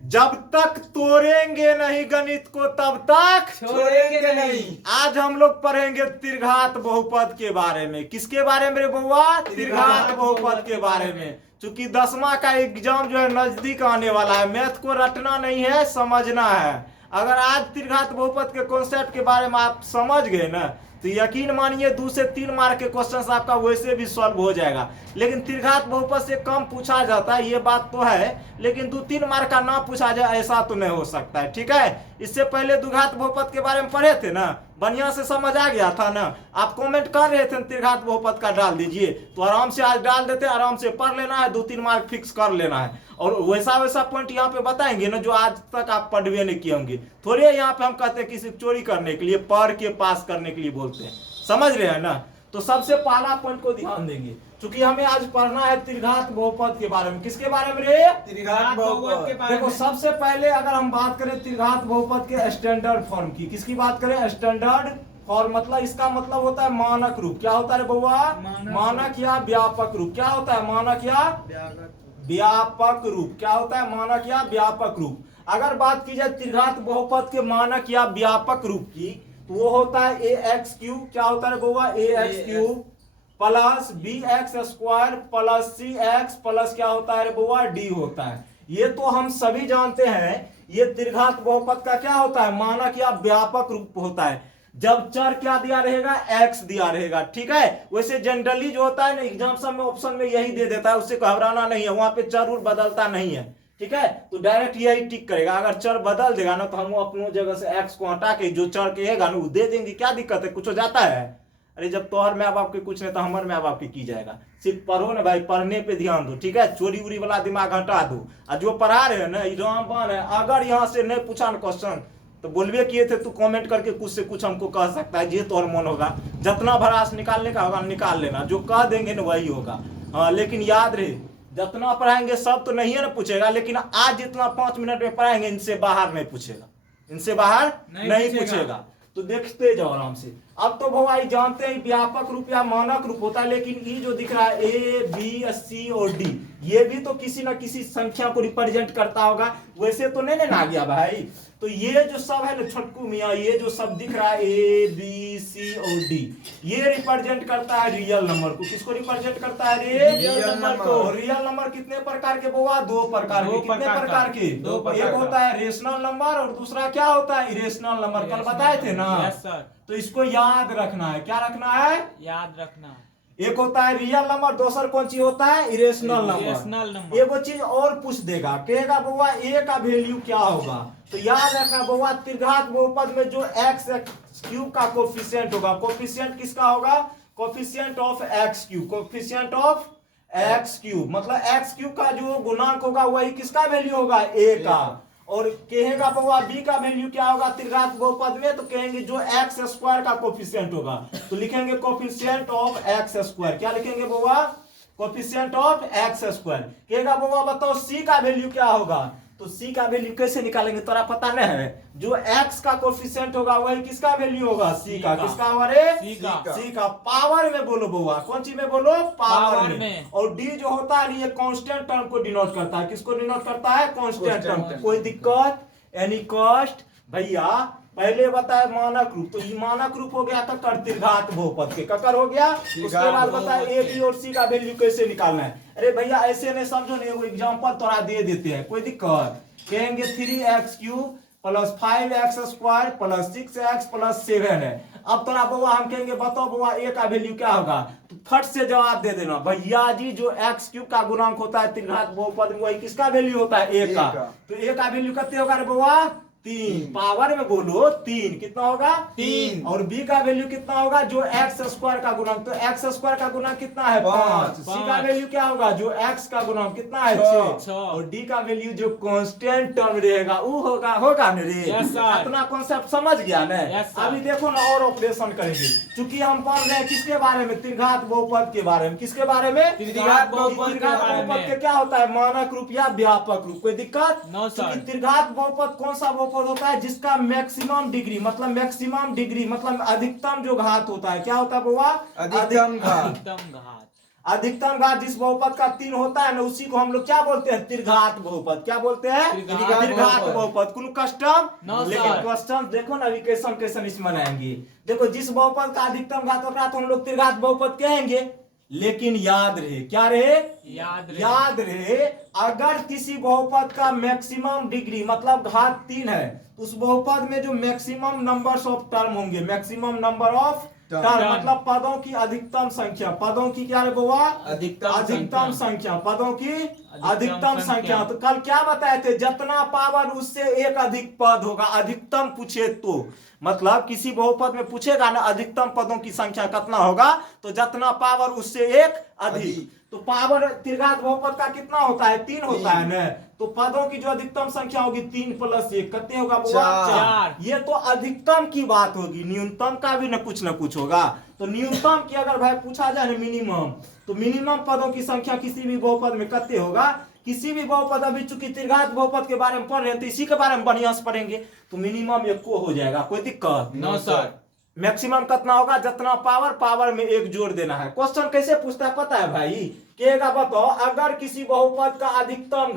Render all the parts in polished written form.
जब तक तोड़ेंगे नहीं गणित को तब तक छोड़ेंगे नहीं। आज हम लोग पढ़ेंगे त्रिघात बहुपद के बारे में। किसके बारे में रे बउआ? त्रिघात बहुपद के बारे में। चूंकि 10वां का एग्जाम जो है नजदीक आने वाला है, मैथ को रटना नहीं है, समझना है। अगर आज त्रिघात बहुपद के कॉन्सेप्ट के बारे में आप समझ गए ना, तो यकीन मानिए 2 से 3 मार्क के क्वेश्चन आपका वैसे भी सॉल्व हो जाएगा। लेकिन त्रिघात बहुपद से कम पूछा जाता है, ये बात तो है, लेकिन 2-3 मार्क का ना पूछा जाए ऐसा तो नहीं हो सकता है। ठीक है, इससे पहले द्विघात बहुपद के बारे में पढ़े थे ना, बढ़िया से समझ आ गया था ना। आप कमेंट कर रहे थे त्रिघात बहुपद का डाल दीजिए, तो आराम से आज डाल देते, आराम से पढ़ लेना है, 2-3 मार्क फिक्स कर लेना है। और वैसा पॉइंट यहाँ पे बताएंगे ना जो आज तक आप पढ़वे नहीं किए होंगे। थोड़े यहाँ पे हम कहते हैं किसी चोरी करने के लिए, पढ़ के पास करने के लिए बोलते हैं, समझ रहे हैं ना। तो सबसे पहला पॉइंट को ध्यान देंगे, क्योंकि हमें आज पढ़ना है त्रिघात बहुपद के बारे में। किसके बारे में रे? त्रिघात बहुपद के बारे में। देखो सबसे पहले अगर हम बात करें त्रिघात बहुपद के स्टैंडर्ड फॉर्म की, किसकी बात करें? Standard form. मतलब इसका मतलब होता है मानक रूप। क्या होता है रे बउआ? मानक या व्यापक रूप। क्या होता है? मानक या व्यापक रूप। क्या होता है? मानक या व्यापक रूप। अगर बात की जाए त्रिघात बहुपद के मानक या व्यापक रूप की, तो वो होता है ax क्यूब। क्या होता है बउआ? ax cube plus bx square plus cx plus क्या होता है बउआ? d होता है। ये तो हम सभी जानते हैं, ये त्रिघात बहुपद का क्या होता है? मानक या व्यापक रूप होता है। जब चर क्या दिया रहेगा? x दिया रहेगा। ठीक है, वैसे जनरली जो होता है ना एग्जाम सब में ऑप्शन में यही दे देता है, उससे घबराना नहीं है, वहां पे चर उर बदलता नहीं है। ठीक है, तो डायरेक्ट यही टिक करेगा। अगर चर बदल देगा ना तो हम अपनी जगह से x को हटा के जो चर कहेगा ना वो दे देंगे। क्या दिक्कत है? कुछ हो जाता है? अरे जब तोहर माँ बाप के कुछ नहीं तो हमारे माँ बाप के की जाएगा। सिर्फ पढ़ो ना भाई, पढ़ने पे ध्यान दो। ठीक है, चोरी उरी वाला दिमाग हटा दो। और जो पढ़ा रहे हैं ना रामबान है, अगर यहाँ से नहीं पूछा ना क्वेश्चन तो बोलबे किए थे तू कमेंट करके कुछ से कुछ हमको कह सकता है, ये तोहर मन होगा। जितना भरास निकालने का होगा निकाल लेना, जो कह देंगे ना वही होगा। हाँ, लेकिन याद रहे जितना पढ़ाएंगे सब तो नहीं है ना पूछेगा, लेकिन आज जितना 5 मिनट में पढ़ाएंगे इनसे बाहर नहीं पूछेगा, इनसे बाहर नहीं पूछेगा। तो देखते जाओ आराम से। अब तो भाई जानते हैं व्यापक रूप या मानक रूप होता है, लेकिन ये जो दिख रहा है ए बी सी और डी, ये भी तो किसी ना किसी संख्या को रिप्रेजेंट करता होगा। वैसे तो नहीं ना गया भाई। तो ये जो सब है ना छटकू मियाँ, ये जो सब दिख रहा है ए बी सी और डी, ये रिप्रेजेंट करता है रियल नंबर को। किसको रिप्रेजेंट करता है? रियल नंबर को। रियल नंबर कितने प्रकार के बउआ? 2 प्रकार के। कितने प्रकार के? एक होता है रेशनल नंबर और दूसरा क्या होता है? Irrational number. कल बताए थे ना। तो इसको याद रखना है। क्या रखना है? याद रखना। एक होता है रियल नंबर, दूसरा कौन चीज होता है? Irrational number. एगो चीज और पूछ देगा, कहेगा बउआ ए का वैल्यू क्या होगा? तो याद रखना बउआ, त्रिघात बहुपद में जो x क्यूब का कोफिशिएंट होगा, कोफिशिएंट किसका होगा? Coefficient of x cube. Coefficient of x cube मतलब x क्यूब का जो गुणांक होगा वही किसका वैल्यू होगा? a का। और कहेगा बउआ b का वैल्यू क्या होगा त्रिघात बहुपद में? तो कहेंगे जो x स्क्वायर का कोफिशिएंट होगा, तो लिखेंगे कोफिशिएंट ऑफ x स्क्वायर। क्या लिखेंगे बउआ? Coefficient of x square. कहेगा बउआ बताओ c का वैल्यू क्या होगा? तो c का वैल्यू कैसे निकालेंगे? तोरा पता नहीं है? जो x का कोफिशिएंट होगा वही किसका वैल्यू होगा? c का। किसका होगा रे? c का। पावर में बोलो बउआ, कौन चीज में बोलो? पावर में। और d जो होता है ये कांस्टेंट टर्म को डिनोट करता है। किसको डिनोट करता है? Constant term. कोई दिक्कत? Any cost? भैया पहले बताए मानक रूप, तो ये मानक रूप हो गया ककर? त्रिघात बहुपद के। ककर हो गया। उसके बाद बताए ए बी और सी का वैल्यू कैसे निकालना है। अरे भैया ऐसे नहीं समझो नहीं, वो एग्जांपल थोड़ा दे देते हैं, कोई दिक्कत? कहेंगे 3x cube plus 5x square plus 6x plus 7 है। अब थोड़ा बउआ हम कहेंगे बताओ बउआ ए का वैल्यू क्या होगा? तो फट से जवाब दे देना भैया जी, जो x क्यूब का गुणांक होता है त्रिघात बहुपद में वही किसका वैल्यू होता है? a का। तो a का वैल्यू कितने होगा रे बउआ? 3। पावर में बोलो 3। कितना होगा? 3। और b का वैल्यू कितना होगा? जो x स्क्वायर का गुणांक, तो x स्क्वायर का गुणांक कितना है? 5। c का वैल्यू क्या होगा? जो x का गुणांक कितना है? 6। और d का वैल्यू जो कांस्टेंट टर्म रहेगा वो होगा ना रे? अपना कॉन्सेप्ट समझ गया ना? अभी देखो ना और ऑपरेशन करेंगे, क्योंकि हम पढ़ रहे हैं किसके बारे में? त्रिघात बहुपद के बारे में। किसके बारे में? त्रिघात बहुपद के क्या होता है? मानक रूप या व्यापक रूप। कोई दिक्कत? त्रिघात बहुपद कौन सा बहुपद होता है? जिसका मैक्सिमम डिग्री मतलब अधिकतम जो घात होता है क्या होता है बउआ? अधिकतम घात। अधिकतम घात जिस बहुपद का 3 होता है ना उसी को हम लोग क्या बोलते हैं, त्रिघात बहुपद। क्या बोलते हैं, त्रिघात बहुपद। कुल कस्टम, लेकिन कस्टम देखो ना अभी कैसन इसमें बनाएंगे। देखो जिस बहुपद का अधिकतम घात होगा तो हम लोग त्रिघात बहुपद कहेंगे, लेकिन याद रहे, क्या रहे, याद रहे अगर किसी बहुपद का मैक्सिमम डिग्री मतलब घात 3 है तो उस बहुपद में जो मैक्सिमम नंबर्स ऑफ टर्म होंगे, मैक्सिमम नंबर ऑफ टर्म मतलब पदों की अधिकतम संख्या, पदों की क्या है बुआ, अधिकतम संख्या, पदों की अधिकतम संख्या। तो कल क्या बताए थे, जितना पावर उससे एक अधिक पद होगा, अधिकतम पूछे तो मतलब किसी बहुपद में पूछेगा ना अधिकतम पदों की संख्या कितना होगा, तो जितना पावर उससे एक अधिक। तो पावर त्रिघात बहुपद का कितना होता है, 3 होता है ना, तो पदों की जो अधिकतम संख्या होगी 3 + 1 कितने होगा, 4। ये तो अधिकतम की बात होगी, न्यूनतम का भी न कुछ होगा। तो न्यूनतम की अगर भाई पूछा जाए ना मिनिमम, तो मिनिमम पदों की संख्या किसी भी बहुपद में कितने होगा, किसी भी बहुपद, अभी चूंकि त्रिघात बहुपद के बारे में पढ़ रहे हैं तो इसी के बारे में बढ़िया से पढ़ेंगे, तो मिनिमम 1 हो जाएगा, कोई दिक्कत नो सर। मैक्सिमम कितना होगा, जितना पावर में 1 जोड़ देना है। क्वेश्चन कैसे पूछता है पता है भाई, कहेगा बताओ अगर किसी बहुपद का अधिकतम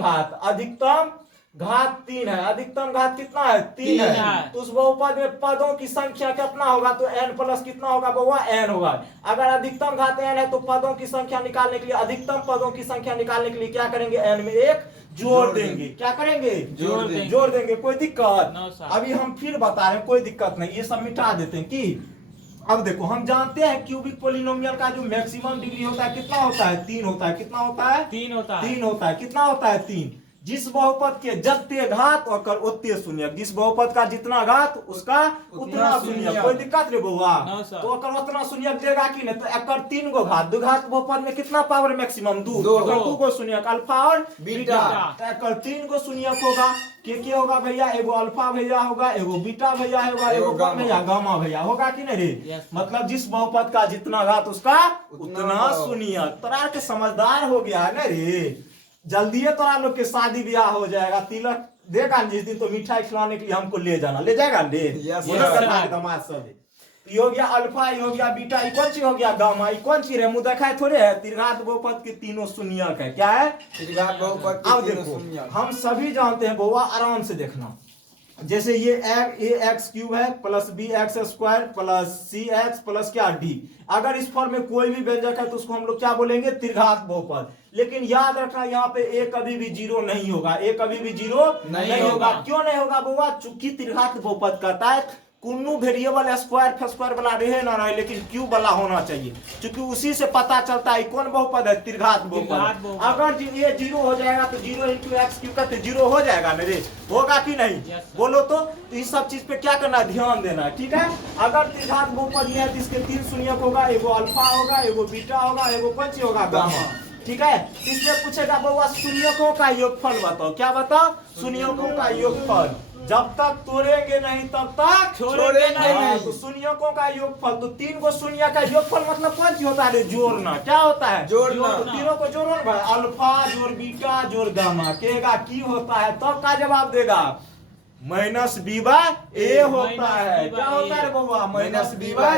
घात 3 है, अधिकतम घात कितना है, 3 है, तो उस बहुपद में पदों की संख्या कितना होगा, तो n प्लस कितना होगा बउआ, n होगा। अगर अधिकतम घात n है तो पदों की संख्या निकालने के लिए, अधिकतम पदों की संख्या निकालने के लिए क्या करेंगे, n में 1 जोड़ देंगे। क्या करेंगे, जोड़ देंगे, कोई दिक्कत। अभी हम फिर बता रहे हैं, कोई दिक्कत नहीं, ये सब मिटा देते हैं कि अब देखो हम जानते हैं क्यूबिक पोलिनोमियल का जो मैक्सिमम डिग्री होता है कितना होता है, 3 होता है। कितना होता है, 3 होता है। कितना होता है, 3। जिस बहुपद के जत्ते घात और उतने शून्यक, जिस बहुपद का जितना घात उसका उतना शून्यक, कोई दिक्कत रे बउआ। तो अगर उतना शून्यक देगा कि नहीं, तो एकर 3 गो घात, द्विघात बहुपद में कितना पावर मैक्सिमम, 2 गो शून्यक, अल्फा और बीटा। तो एकर 3 गो शून्यक होगा, के होगा भैया, एगो अल्फा भैया होगा, एगो बीटा भैया होगा, एगो भैया गामा भैया होगा कि नहीं रे। मतलब जिस बहुपद का जितना घात उसका उतना शून्यक। तोरा के समझदार हो गया है ना रे, जल्दी तोरा लोग के शादी ब्याह हो जाएगा, तिलक देगा जिस दिन तो मिठाई खिलाने के लिए हमको ले जाना, ले जाएगा ले दामाद सब। ये हो गया अल्फा, ये हो गया बीटा, ये कौन चीज हो गया गामा, ये कौन चीज है, मुंह देखा थोड़े है, त्रिघात बहुपद के तीनों शून्यक है। क्या है, त्रिघात बहुपद के तीनों शून्यक। हम सभी जानते हैं बउआ, आराम से देखना, जैसे ये ax³ है plus bx² plus cx plus क्या d, अगर इस फॉर्म में कोई भी व्यंजक है तो उसको हम लोग क्या बोलेंगे, त्रिघात बहुपद। लेकिन याद रखना यहाँ पे a कभी भी 0 नहीं होगा, a कभी भी 0 नहीं होगा। क्यों नहीं होगा बउआ, चूंकि त्रिघात बहुपद कहता है कुन्नू वेरिएबल स्क्वायर वाला रहे ना रहे, लेकिन क्यू वाला होना चाहिए, क्योंकि उसी से पता चलता है कौन बहुपद है, त्रिघात बहुपद। अगर ये 0 हो जाएगा तो 0 × x³ का 0 हो जाएगा मेरे, होगा कि नहीं, बोलो तो इस सब चीज पे क्या करना, ध्यान देना है, ठीक है। अगर त्रिघात बहुपद है तो इसके 3 शून्यक होगा, एगो अल्फा होगा, एगो बीटा होगा, एगो कौन सी होगा, गामा, ठीक है। इसमें पूछेगा बउआ शून्यकों का योगफल बताओ। क्या बताओ, शून्यकों का योगफल। जब तक तोड़ेंगे नहीं तब तक छोड़ेंगे नहीं। तो शून्यकों का योगफल, तो 3 गो शून्य का योगफल मतलब कौन सी होता है, जोड़ना। क्या होता है, जोड़ना। तो तीनों को जोड़ो ना भाई, अल्फा जोड़ बीटा जोड़ गामा, कहेगा की होता है, तब का जवाब देगा -b/a होता है। क्या होता है बउआ, -b/a।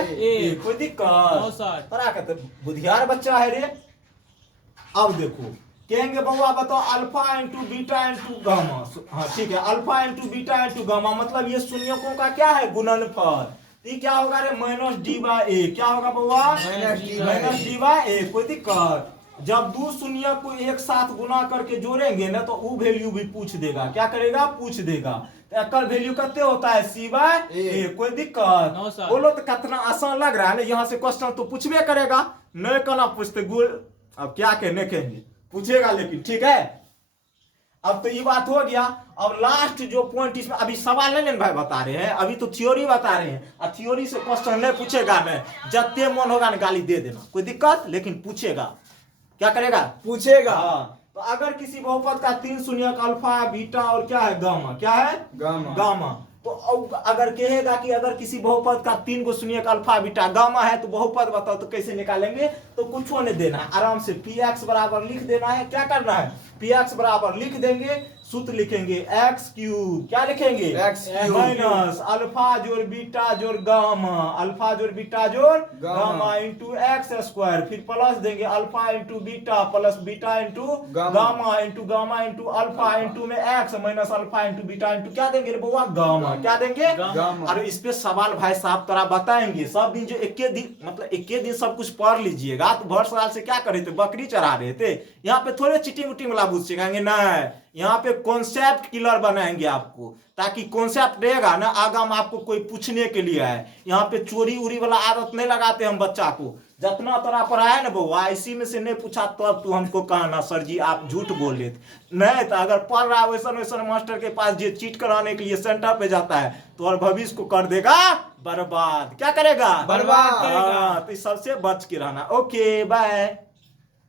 कोई दिक्कत, तोरा के तो बुधियार बच्चा है रे। अब देखो कहेंगे बउआ बताओ अल्फा × बीटा × गामा, हाँ ठीक है, अल्फा × बीटा × गामा मतलब ये शून्यकों का क्या है, गुणनफल। ये क्या होगा रे, -d/a। क्या होगा बउआ, -d/a। कोई दिक्कत। जब 2 शून्य को एक साथ गुना करके जोड़ेंगे ना तो वो वैल्यू भी पूछ देगा, क्या करेगा, पूछ देगा। तो एकर वैल्यू कितने होता है, c/a। कोई दिक्कत, बोलो तो कितना आसान लग रहा है ना। यहाँ से क्वेश्चन तो पूछबे करेगा, नहीं करना पूछते गुल, अब क्या कहने कहेंगे, पूछेगा लेकिन, ठीक है। अब तो ये बात हो गया। अब लास्ट जो पॉइंट इसमें, अभी सवाल नहीं भाई बता रहे हैं, अभी तो थ्योरी बता रहे हैं, और थ्योरी से क्वेश्चन नहीं पूछेगा, नहीं जत्ते मन होगा ना गाली दे देना, कोई दिक्कत, लेकिन पूछेगा। क्या करेगा, पूछेगा। हाँ, तो अगर किसी बहुपद का 3 शून्यक अल्फा बीटा और क्या है, गामा, क्या है, गामा। तो अगर कहेगा कि अगर किसी बहुपद का 3 गो शून्यक अल्फा बीटा गामा है तो बहुपद बताओ, तो कैसे निकालेंगे, तो कुछ नहीं देना है, आराम से px बराबर लिख देना है। क्या करना है, px बराबर लिख देंगे, सूत्र लिखेंगे एक्स क्यूब, क्या लिखेंगे एक्स क्यूब माइनस अल्फा जोड़ बीटा जोड़ गामा, अल्फा जोड़ बीटा जोड़ गामा इंटू एक्स स्क्वायर, फिर प्लस देंगे alpha into beta plus beta into gamma into alpha into में x minus alpha into beta into क्या देंगे रे बउआ गामा, क्या देंगे गामा। और इस पे सवाल भाई साहब तरह बताएंगे सब दिन, जो एक दिन मतलब एक दिन सब कुछ पढ़ लीजिएगा। तो भर साल से क्या कर रहे थे, बकरी चढ़ा रहे थे। यहाँ पे थोड़े चीटिंग उटिंग वाला बुझ सिखाएंगे, नहीं, यहाँ पे कॉन्सेप्ट किलर बनाएंगे आपको, ताकि कॉन्सेप्ट रहेगा ना आगा में आपको कोई पूछने के लिए है। यहाँ पे चोरी उरी वाला आदत नहीं लगाते हम बच्चा को। जितना तरह पढ़ाया ना बउआ, इसी में से नहीं पूछा तब तू हमको कहना सर जी आप झूठ बोल रहे थे। नहीं तो अगर पढ़ रहा वैसा मास्टर के पास जो चीट कराने के लिए सेंटर पे जाता है तो और भविष्य को कर देगा बर्बाद। क्या करेगा, बर्बाद करेगा। तो सबसे बच के रहना। Okay bye.